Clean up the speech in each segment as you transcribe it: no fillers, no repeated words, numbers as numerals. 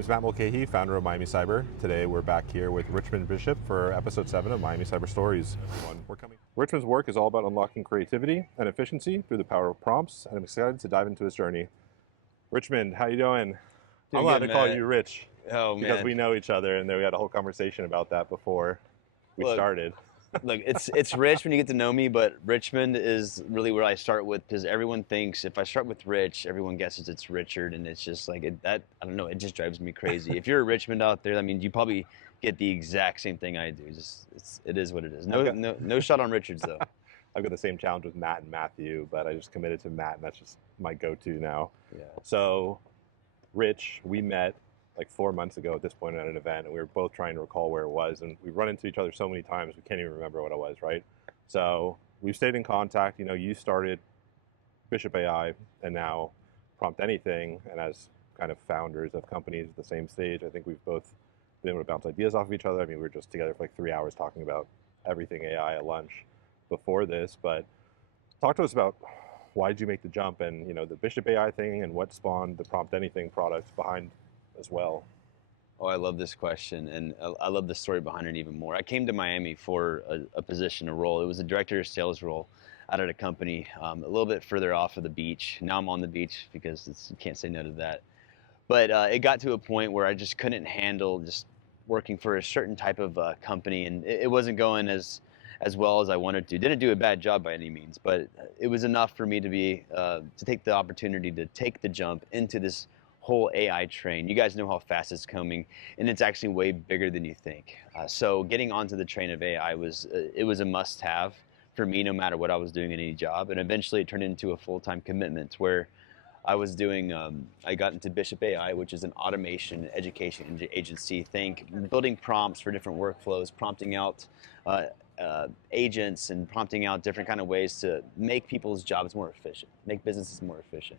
name is Matt Mulcahy, founder of Miami Cyber. Today we're back here with Richmond Bishop for episode 7 of Miami Cyber Stories. Richmond's work is all about unlocking creativity and efficiency through the power of prompts, and I'm excited to dive into his journey. Richmond, how you doing? I'm allowed to call you Rich because we know each other, and then we had a whole conversation about that before we started. Look, it's Rich when you get to know me, but Richmond is really where I start with, because everyone thinks if I start with Rich, everyone guesses it's Richard, and it's just like I don't know, it just drives me crazy. If you're a Richmond out there, I mean, you probably get the exact same thing I do. It is what it is. No shot on Richards though. I've got the same challenge with Matt and Matthew, but I just committed to Matt, and that's just my go-to now. Yeah. So, Rich, we met like 4 months ago at this point at an event, and we were both trying to recall where it was, and we've run into each other so many times we can't even remember what it was, right? So we've stayed in contact. You know, you started Bishop AI and now Prompt Anything, and as kind of founders of companies at the same stage, I think we've both been able to bounce ideas off of each other. I mean, we were just together for like 3 hours talking about everything AI at lunch before this, but talk to us about why did you make the jump, and you know, the Bishop AI thing, and what spawned the Prompt Anything product behind as well. Oh, I love this question, and I love the story behind it even more. I came to Miami for a position, a role. It was a director of sales role out at a company a little bit further off of the beach. Now I'm on the beach because you can't say no to that. But it got to a point where I just couldn't handle just working for a certain type of company, and it wasn't going as well as I wanted to. Didn't do a bad job by any means, but it was enough for me to take the opportunity to take the jump into this whole AI train. You guys know how fast it's coming, and it's actually way bigger than you think. So getting onto the train of AI was a must-have for me, no matter what I was doing in any job. And eventually, it turned into a full-time commitment where I was doing. I got into Bishop AI, which is an automation education agency. Think building prompts for different workflows, prompting out agents, and prompting out different kind of ways to make people's jobs more efficient, make businesses more efficient.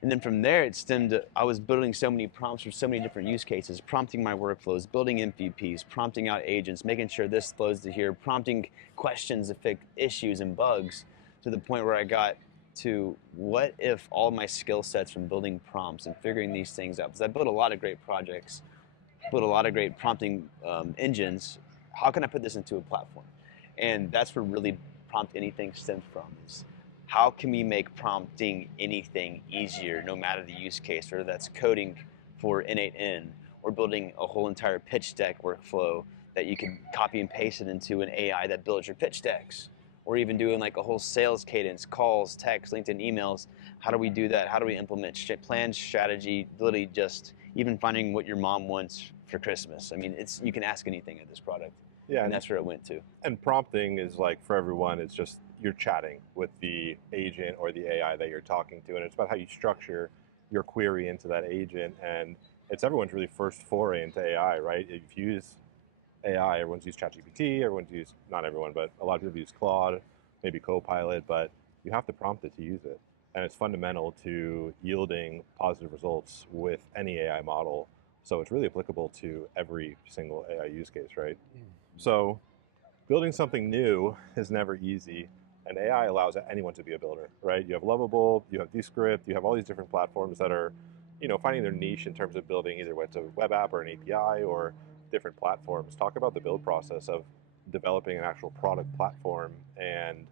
And then from there, it stemmed to, I was building so many prompts for so many different use cases, prompting my workflows, building MVPs, prompting out agents, making sure this flows to here, prompting questions to fix issues and bugs, to the point where I got to, what if all my skill sets from building prompts and figuring these things out, because I built a lot of great projects, built a lot of great prompting engines, how can I put this into a platform? And that's where really Prompt Anything stemmed from, is how can we make prompting anything easier, no matter the use case, whether that's coding for N8N or building a whole entire pitch deck workflow that you can copy and paste it into an AI that builds your pitch decks, or even doing like a whole sales cadence, calls, texts, LinkedIn emails. How do we do that? How do we implement plans, strategy, literally just even finding what your mom wants for Christmas? I mean, you can ask anything at this product. Yeah, and that's where it went to. And prompting is like, for everyone, it's just you're chatting with the agent or the AI that you're talking to, and it's about how you structure your query into that agent. And it's everyone's really first foray into AI, right? If you use AI, everyone's used ChatGPT, not everyone, but a lot of people use Claude, maybe Copilot, but you have to prompt it to use it. And it's fundamental to yielding positive results with any AI model. So it's really applicable to every single AI use case, right? So building something new is never easy, and AI allows anyone to be a builder, right? You have Lovable, you have Descript, you have all these different platforms that are, you know, finding their niche in terms of building either it's a web app or an API or different platforms. Talk about the build process of developing an actual product platform and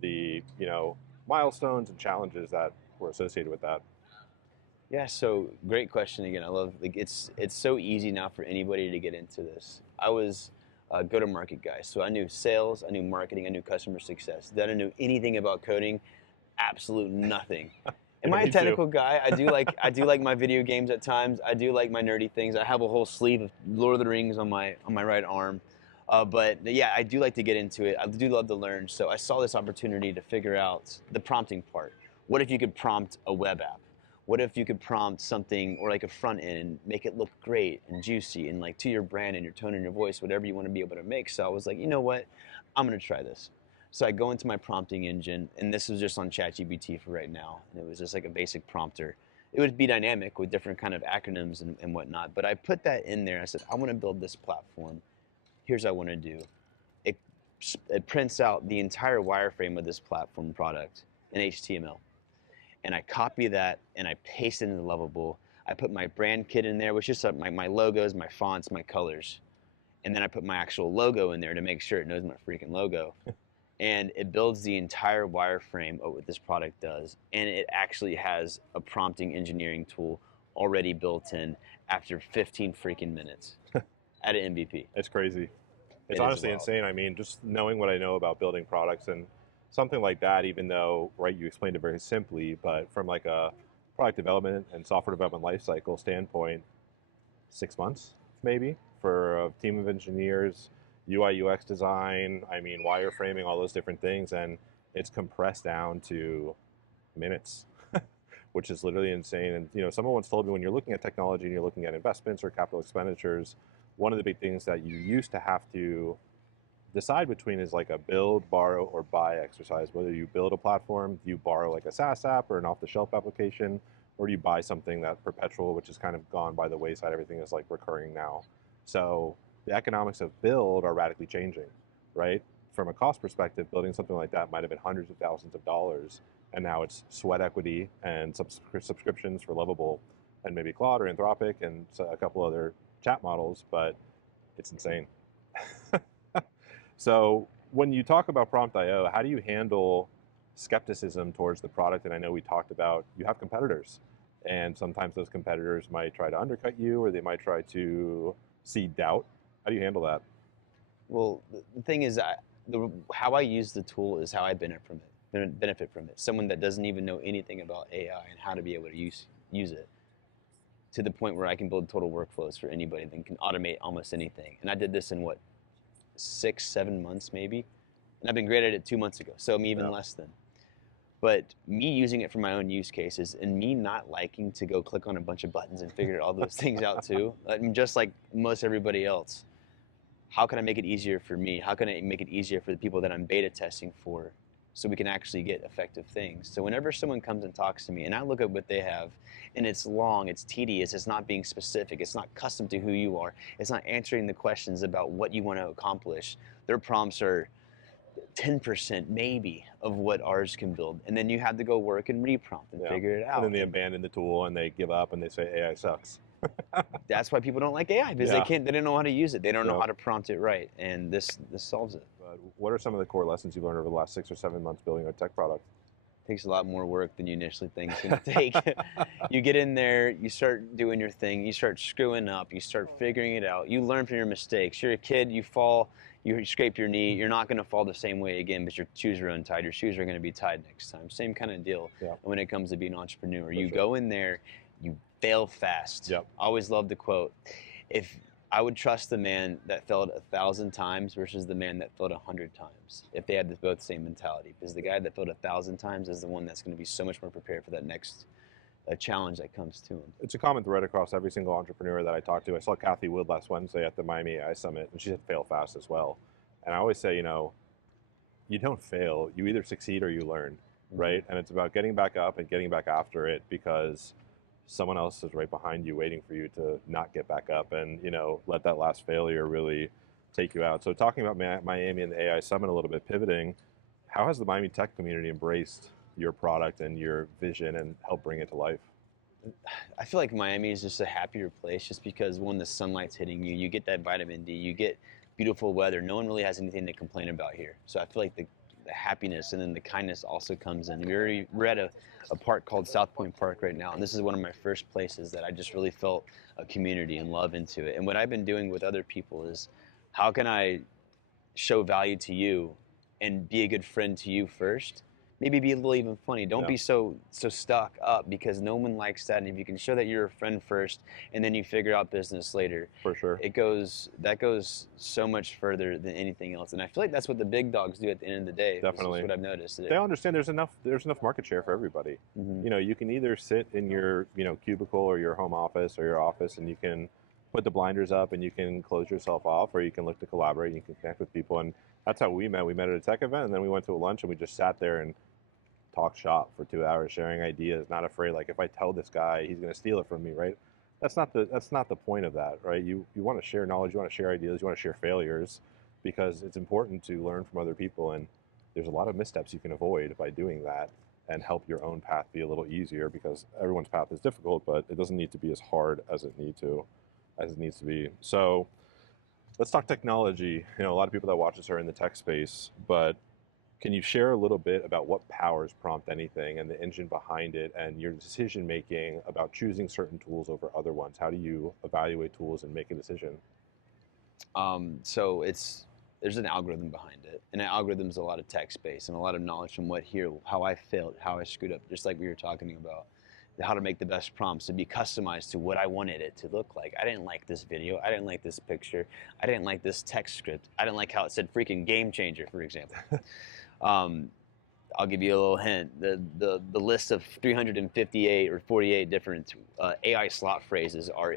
the, you know, milestones and challenges that were associated with that. Yeah, so great question again. I love, like, it's so easy now for anybody to get into this. I was a go-to-market guy, so I knew sales, I knew marketing, I knew customer success. Then I knew anything about coding, absolute nothing. Am I a technical guy? I do like my video games at times. I do like my nerdy things. I have a whole sleeve of Lord of the Rings on my right arm. But yeah, I do like to get into it. I do love to learn. So I saw this opportunity to figure out the prompting part. What if you could prompt a web app? What if you could prompt something, or like a front end, and make it look great and juicy and like to your brand and your tone and your voice, whatever you want to be able to make. So I was like, you know what? I'm going to try this. So I go into my prompting engine, and this was just on ChatGPT for right now. And it was just like a basic prompter. It would be dynamic with different kind of acronyms and whatnot. But I put that in there. I said, I want to build this platform. Here's what I want to do. It prints out the entire wireframe of this platform product in HTML. And I copy that and I paste it into Lovable. I put my brand kit in there, which is my logos, my fonts, my colors. And then I put my actual logo in there to make sure it knows my freaking logo. And it builds the entire wireframe of what this product does. And it actually has a prompting engineering tool already built in after 15 freaking minutes at an MVP. It's crazy. It's It is honestly wild. insane. I mean, just knowing what I know about building products and something like that, even though, right, you explained it very simply, but from like a product development and software development lifecycle standpoint, 6 months maybe for a team of engineers, UI, UX design, I mean, wireframing, all those different things. And it's compressed down to minutes, which is literally insane. And, someone once told me when you're looking at technology and you're looking at investments or capital expenditures, one of the big things that you used to have to decide between is like a build, borrow, or buy exercise. Whether you build a platform, you borrow like a SaaS app or an off-the-shelf application, or do you buy something that perpetual, which is kind of gone by the wayside. Everything is like recurring now. So the economics of build are radically changing, right? From a cost perspective, building something like that might have been hundreds of thousands of dollars, and now it's sweat equity and subscriptions for Lovable and maybe Claude or Anthropic and a couple other chat models, but it's insane. So when you talk about Prompt.io, how do you handle skepticism towards the product? And I know we talked about you have competitors, and sometimes those competitors might try to undercut you, or they might try to seed doubt. How do you handle that? Well, the thing is, how I use the tool is how I benefit from it. Someone that doesn't even know anything about AI and how to be able to use it, to the point where I can build total workflows for anybody that can automate almost anything. And I did this in what, 6-7 months maybe, and I've been great at it 2 months ago, so I'm even less than. But me using it for my own use cases and me not liking to go click on a bunch of buttons and figure all those things out too, just like most everybody else, how can I make it easier for me? How can I make it easier for the people that I'm beta testing for, so we can actually get effective things? So whenever someone comes and talks to me and I look at what they have, and it's long, it's tedious, it's not being specific, it's not custom to who you are, it's not answering the questions about what you want to accomplish. Their prompts are 10% maybe of what ours can build. And then you have to go work and reprompt and figure it out. And then they abandon the tool and they give up and they say AI sucks. That's why people don't like AI, because they don't know how to use it. They don't know how to prompt it right. And this solves it. But what are some of the core lessons you've learned over the last 6 or 7 months building a tech product? It takes a lot more work than you initially think it's going to take. You get in there, you start doing your thing, you start screwing up, you start figuring it out. You learn from your mistakes. You're a kid, you fall, you scrape your knee, you're not going to fall the same way again, but your shoes are untied. Your shoes are going to be tied next time. Same kind of deal when it comes to being an entrepreneur. You go in there, you fail fast. I always love the quote. If I would trust the man that failed 1,000 times versus the man that failed 100 times if they had both the same mentality. Because the guy that failed 1,000 times is the one that's going to be so much more prepared for that next challenge that comes to him. It's a common thread across every single entrepreneur that I talked to. I saw Kathy Wood last Wednesday at the Miami AI Summit, and she said fail fast as well. And I always say, you don't fail. You either succeed or you learn, right? And it's about getting back up and getting back after it, because someone else is right behind you waiting for you to not get back up and, let that last failure really take you out. So talking about Miami and the AI Summit a little bit, pivoting, how has the Miami tech community embraced your product and your vision and helped bring it to life? I feel like Miami is just a happier place just because, one, the sunlight's hitting you, you get that vitamin D, you get beautiful weather. No one really has anything to complain about here. So I feel like the happiness and then the kindness also comes in. We're at a park called South Pointe Park right now, and this is one of my first places that I just really felt a community and love into it. And what I've been doing with other people is, how can I show value to you and be a good friend to you first? Maybe be a little even funny. Don't be so stuck up, because no one likes that. And if you can show that you're a friend first and then you figure out business later, for sure, that goes so much further than anything else. And I feel like that's what the big dogs do at the end of the day. Definitely. That's what I've noticed. They understand there's enough market share for everybody. You can either sit in your cubicle or your home office or your office, and you can put the blinders up and you can close yourself off, or you can look to collaborate and you can connect with people. And that's how we met. We met at a tech event, and then we went to a lunch and we just sat there and talked shop for 2 hours, sharing ideas, not afraid, like, if I tell this guy, he's going to steal it from me, right? That's not the point of that, right? You want to share knowledge, you want to share ideas, you want to share failures, because it's important to learn from other people, and there's a lot of missteps you can avoid by doing that. and help your own path be a little easier, because everyone's path is difficult, but it doesn't need to be as hard as it needs to be. So let's talk technology. A lot of people that watch us are in the tech space, but can you share a little bit about what powers Prompt Anything and the engine behind it, and your decision making about choosing certain tools over other ones? How do you evaluate tools and make a decision? So there's an algorithm behind it, and an algorithm is a lot of text based and a lot of knowledge from how I failed, how I screwed up, just like we were talking about, how to make the best prompts to be customized to what I wanted it to look like. I didn't like this video, I didn't like this picture, I didn't like this text script, I didn't like how it said freaking game changer, for example. I'll give you a little hint. The list of 358 or 48 different AI slot phrases are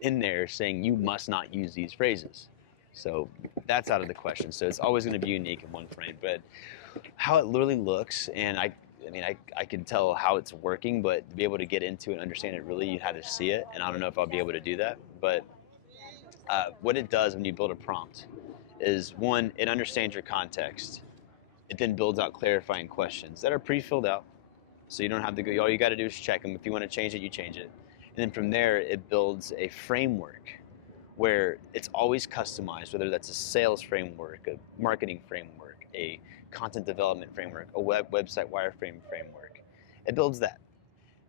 in there saying you must not use these phrases. So that's out of the question. So it's always going to be unique in one frame. But how it literally looks, and I can tell how it's working, but to be able to get into it and understand it really, you have to see it. And I don't know if I'll be able to do that. But what it does when you build a prompt is, one, it understands your context. It then builds out clarifying questions that are pre-filled out. So you don't have to go, all you got to do is check them. If you want to change it, you change it. And then from there, it builds a framework where it's always customized, whether that's a sales framework, a marketing framework, a content development framework, a website wireframe framework. It builds that.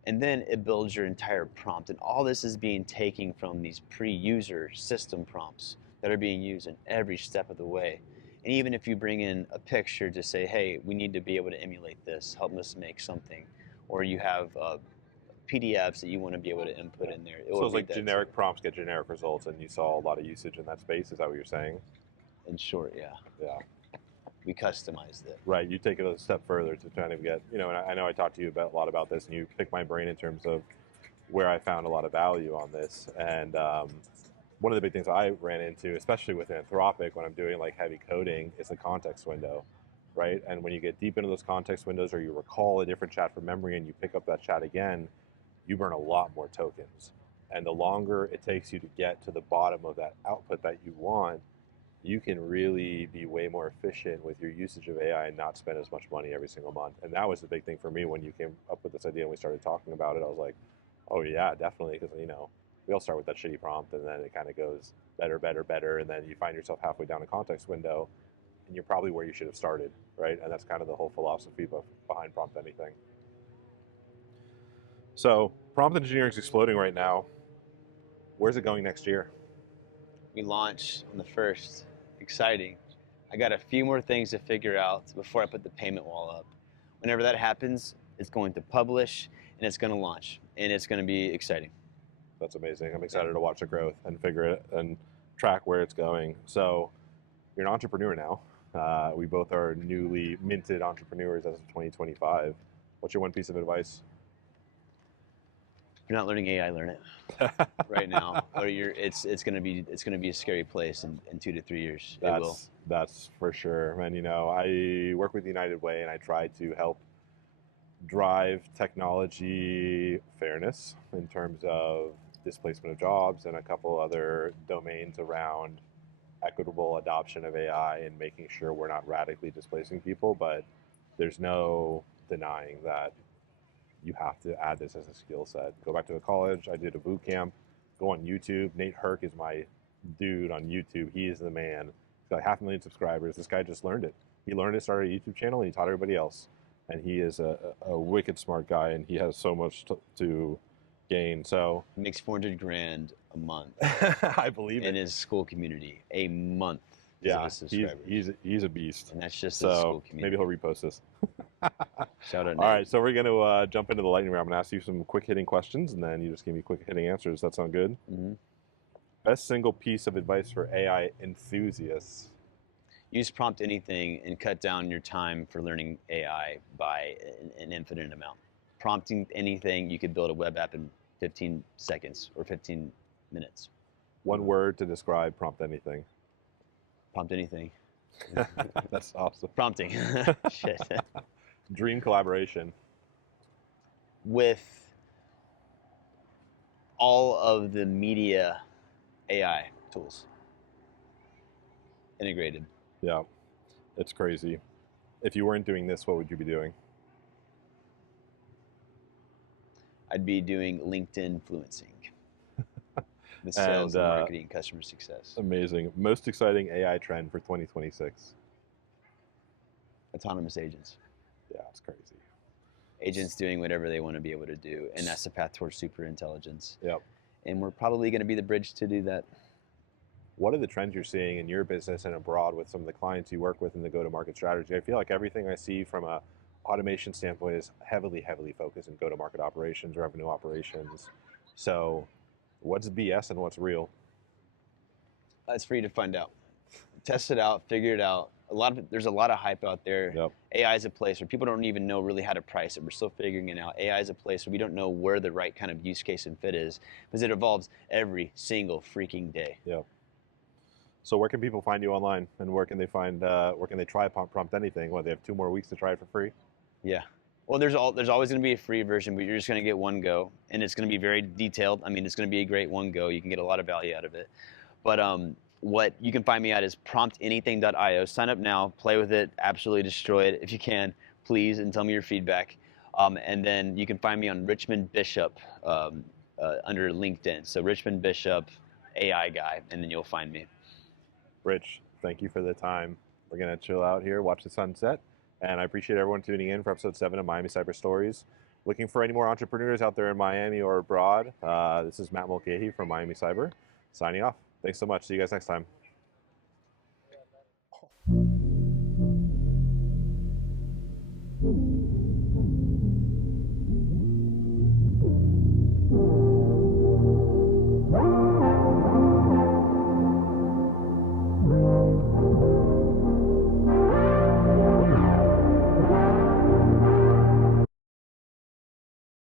And then it builds your entire prompt. And all this is being taken from these pre-user system prompts that are being used in every step of the way. And even if you bring in a picture to say, hey, we need to be able to emulate this, help us make something, or you have PDFs that you want to be able to input in there. So it's like generic prompts get generic results, and you saw a lot of usage in that space. Is that what you're saying? In short, yeah. Yeah. We customized it. Right. You take it a step further to kind of get, and I know I talked to you a lot about this, and you picked my brain in terms of where I found a lot of value on this. And one of the big things I ran into, especially with Anthropic when I'm doing like heavy coding, is the context window, right? And when you get deep into those context windows, or you recall a different chat from memory and you pick up that chat again, you burn a lot more tokens. And the longer it takes you to get to the bottom of that output that you want, you can really be way more efficient with your usage of AI and not spend as much money every single month. And that was the big thing for me when you came up with this idea and we started talking about it. I was like, oh yeah, definitely, because we all start with that shitty prompt, and then it kind of goes better, better, better, and then you find yourself halfway down a context window, and you're probably where you should have started, right? And that's kind of the whole philosophy behind Prompt Anything. So prompt engineering is exploding right now. Where's it going next year? We launch on the 1st. Exciting. I got a few more things to figure out before I put the payment wall up. Whenever that happens, it's going to publish and it's going to launch, and it's going to be exciting. That's amazing. I'm excited to watch the growth and figure it and track where it's going. So you're an entrepreneur now. We both are newly minted entrepreneurs as of 2025. What's your one piece of advice? If you're not learning AI, learn it right now, or it's going to be a scary place in 2 to 3 years. It will. That's for sure. And I work with United Way, and I try to help drive technology fairness in terms of displacement of jobs and a couple other domains around equitable adoption of AI and making sure we're not radically displacing people. But there's no denying that you have to add this as a skill set. Go back to a college. I did a boot camp. Go on YouTube. Nate Herc is my dude on YouTube. He is the man. He's got 500,000 subscribers. This guy just learned it. He learned it, started a YouTube channel, and he taught everybody else. And he is a wicked smart guy, and he has so much to gain. So he makes $400,000 a month. I believe it. In his school community, a month. Yeah, he's a beast. And that's just his school community. Maybe he'll repost this. Shout out. All right, so we're going to jump into the lightning round. I'm going to ask you some quick hitting questions, and then you just give me quick hitting answers. That sound good? Mm-hmm. Best single piece of advice for AI enthusiasts? Use Prompt Anything and cut down your time for learning AI by an infinite amount. Prompting anything, you could build a web app in 15 seconds or 15 minutes. One word to describe Prompt Anything. Prompt Anything. That's awesome. Prompting. Shit. Dream collaboration. With all of the media AI tools integrated. Yeah, it's crazy. If you weren't doing this, what would you be doing? I'd be doing LinkedIn influencing with And sales and marketing and customer success. amazing. Most exciting AI trend for 2026? Autonomous agents. Yeah, it's crazy. Agents doing whatever they want to be able to do, and that's the path towards super intelligence. Yep. And we're probably going to be the bridge to do that. What are the trends you're seeing in your business and abroad with some of the clients you work with in the go-to-market strategy? I feel like everything I see from a automation standpoint is heavily focused in go-to-market operations, revenue operations. So what's BS and what's real? It's for you to find out. Test it out, figure it out. There's a lot of hype out there. Yep. AI is a place where people don't even know really how to price it. We're still figuring it out. AI is a place where we don't know where the right kind of use case and fit is, because it evolves every single freaking day. Yep. So where can people find you online, and where can they try prompt anything? Well, they have 2 more weeks to try it for free. Yeah. Well, there's always going to be a free version, but you're just going to get one go, and it's going to be very detailed. I mean, it's going to be a great one go. You can get a lot of value out of it. But what you can find me at is promptanything.io. Sign up now, play with it, absolutely destroy it if you can, please, and tell me your feedback. And then you can find me on Richmond Bishop under LinkedIn. So Richmond Bishop, AI guy, and then you'll find me. Rich, thank you for the time. We're going to chill out here, watch the sunset, and I appreciate everyone tuning in for episode 7 of Miami Cyber Stories. Looking for any more entrepreneurs out there in Miami or abroad, this is Matt Mulcahy from Miami Cyber, signing off. Thanks so much. See you guys next time.